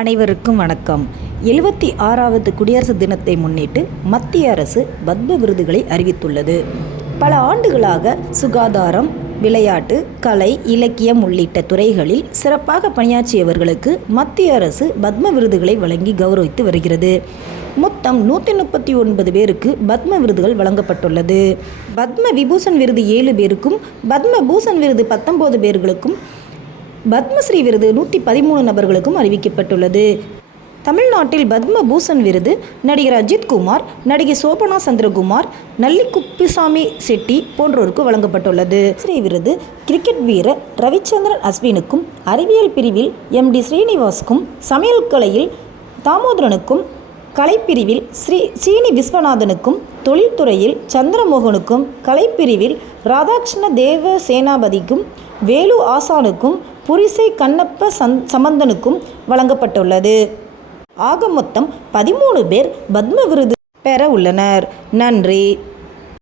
அனைவருக்கும் வணக்கம். 76வது குடியரசு தினத்தை முன்னிட்டு மத்திய அரசு பத்ம விருதுகளை அறிவித்துள்ளது. பல ஆண்டுகளாக சுகாதாரம், விளையாட்டு, கலை, இலக்கியம் உள்ளிட்ட துறைகளில் சிறப்பாக பணியாற்றியவர்களுக்கு மத்திய அரசு பத்ம விருதுகளை வழங்கி கௌரவித்து வருகிறது. மொத்தம் 139 பேருக்கு பத்ம விருதுகள் வழங்கப்பட்டுள்ளது. பத்ம விபூஷன் விருது 7 பேருக்கும், பத்ம பூஷன் விருது 19 பேர்களுக்கும், பத்மஸ்ரீ விருது 113 நபர்களுக்கும் அறிவிக்கப்பட்டுள்ளது. தமிழ்நாட்டில் பத்ம பூஷன் விருது நடிகர் அஜித் குமார், நடிகை சோபனா சந்திரகுமார், நல்லி குப்புசாமி செட்டி போன்றோருக்கு வழங்கப்பட்டுள்ளது. ஸ்ரீ விருது கிரிக்கெட் வீரர் ரவிச்சந்திரன் அஸ்வினுக்கும், அறிவியல் பிரிவில் MD ஸ்ரீனிவாசுக்கும், சமையல் கலையில் தாமோதரனுக்கும், கலைப்பிரிவில் சீனி விஸ்வநாதனுக்கும், தொழில்துறையில் சந்திரமோகனுக்கும், கலைப்பிரிவில் ராதாகிருஷ்ண தேவ சேனாபதிக்கும், வேலு ஆசானுக்கும், புரிசை கண்ணப்ப சம்பந்தனுக்கும் வழங்கப்பட்டுள்ளது. ஆக மொத்தம் 13 பேர் பத்ம விருது பெற உள்ளனர். நன்றி.